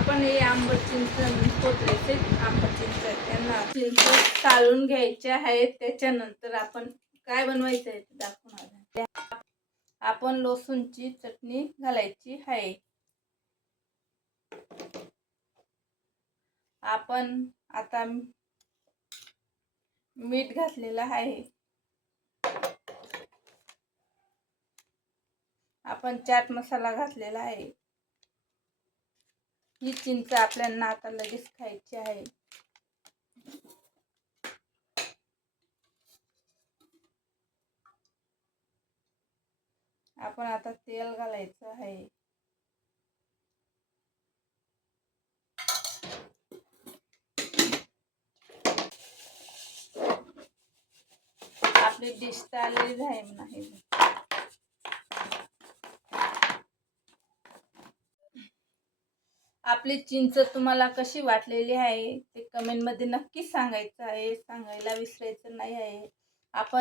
आपण हे आंबट चिंच कोथळीचे आंबट चिंच त्यांना चिंच चालून घ्यायचे आहेत. त्याच्यानंतर आपण काय बनवायचं आहे ते दाखवणार आहे. आपण लसूणची चटणी घालायची आहे. आपण आता मीठ घातलेलं आहे. आपण चाट मसाला घातलेला आहे. ही चिंच आपल्याला आता लगेच खायची आहे. आपण आता तेल घालायचं आहे. आपली डिश आलेली आहे नाही. आपली चिंच तुम्हाला कशी वाटलेली आहे ते कमेंट मध्ये नक्की सांगायचं आहे. सांगायला विसरायचं नाही आहे. आपण